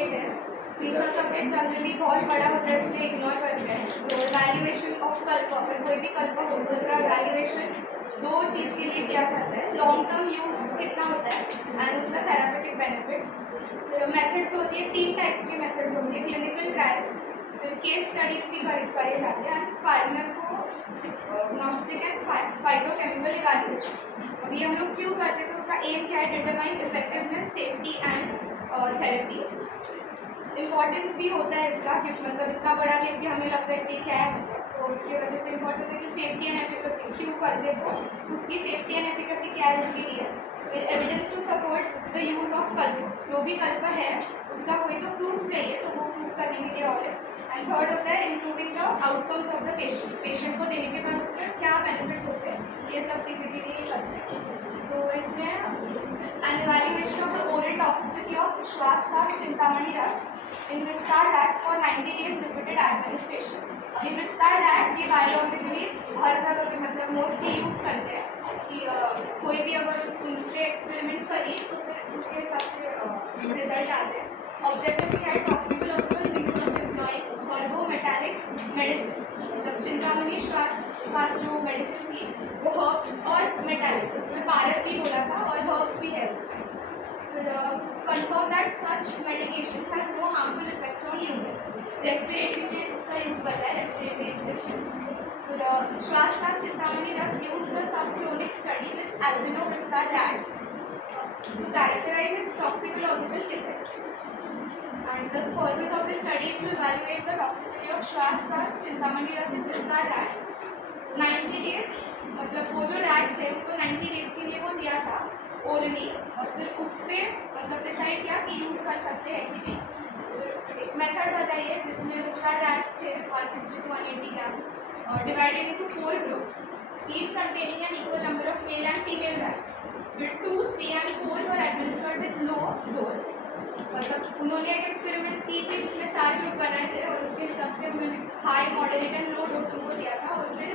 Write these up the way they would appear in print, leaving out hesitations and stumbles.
Update है, research update generally बहुत बड़ा होता है इसलिए इग्नोर करते हैं। तो वैल्यूएशन ऑफ कल्प, अगर कोई भी कल्प हो तो उसका वैल्यूएशन दो चीज़ के लिए किया जाता है, लॉन्ग टर्म यूज कितना होता है एंड उसका थेरापेटिक बेनिफिट। फिर मेथड्स होती है, 3 टाइप्स की मेथड्स होती है, क्लिनिकल ट्रायल्स, फिर केस स्टडीज़ भी करे जाते हैं एंड फार्माकोग्नोस्टिक एंड फाइटोकेमिकल इवैल्यूएशन। अभी हम लोग क्यों करते हैं तो उसका एम क्या है, determine effectiveness, safety and therapy. Importance भी होता है इसका, क्योंकि मतलब इतना बड़ा है कि हमें लगता है कि क्या है मतलब, तो इसकी वजह से इम्पॉर्टेंस है कि सेफ्टी एंड एफिकेसी क्यों करते, तो उसकी सेफ्टी एंड एफिकेसी क्या है उसके लिए। फिर evidence to support the use of कल्प, जो भी कल्प है उसका कोई तो प्रूफ चाहिए, तो वो प्रूफ करने के लिए और है। एंड थर्ड होता है improving the outcomes of the patient को देने के बाद उसके क्या बेनिफिट्स होते हैं, ये सब चीज़ें के लिए करते हैं। तो इसमें an evaluation of the oral toxicity of Shwaskas Chintamani Ras in Wistar rats for 90 days repeated administration. अभी विस्तार रैट्स ये बायोलॉजिकली हर जगह पे मतलब मोस्टली यूज़ करते हैं कि कोई भी अगर उनके एक्सपेरिमेंट करी तो फिर उसके हिसाब से रिजल्ट आते हैं। ऑब्जेक्टिव्स क्या है, टॉक्सिकोलॉजिकल रिसर्च एम्प्लॉइंग हर्बोमेटालिक मेडिसिन, मतलब चिंतामणि श्वास जो मेडिसिन थी वो हर्ब्स और मेटालिक, उसमें पारक भी बोला था और हर्ब्स भी है उसमें। फिर confirm that such medications has no harmful effects on humans. Respiratory में उसका यूज़ बताया, respiratory infections. फिर श्वासकास चिंतामणि रस used a subclinical study with albino-vistar rats to characterize its toxicological effect. And the purpose of this study is to evaluate the toxicity of श्वासकास Chintamani Ras in vistar rats. 90 days, मतलब वो जो rats है उनको 90 days के लिए वो दिया था ओरली, और फिर उस पर मतलब डिसाइड किया कि यूज़ कर सकते हैं कि नहीं। मेथड बताइए जिसमें विस्तार रैट्स थे 160 to 180 grams और divided into 4 groups, each containing N equal number of male and female rats. फिर 2, 3 and 4 were administered with low dose. मतलब उन्होंने एक एक्सपेरिमेंट की थी जिसमें 4 ग्रुप बनाए थे और उसके हिसाब से उन्होंने high, moderate and low dose उनको दिया था। और फिर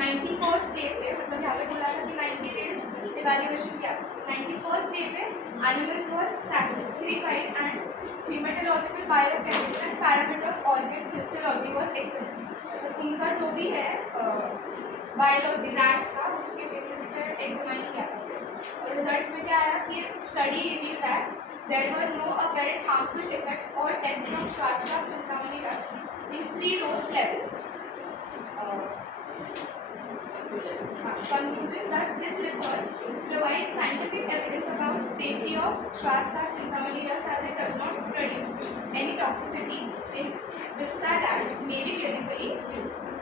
91st डे पे, मतलब यहाँ पे बोला था कि 90 days इवैल्यूएशन किया, 91st डे पे animals were sacrificed and haematological, biochemical and parameters organ histology was explained. तो उनका जो भी है बायोलॉजी रैट्स का, उसके बेसिस पे एग्जामिन किया और रिजल्ट में क्या आया कि study reveal that there were no apparent harmful effect or death from Shwaskas Chintamani Ras in 3 dose levels. Conclusion: thus this research provides scientific evidence about safety of श्वासकास Chintamani रस as it does not produce any toxicity in vistar rats may be clinically useful.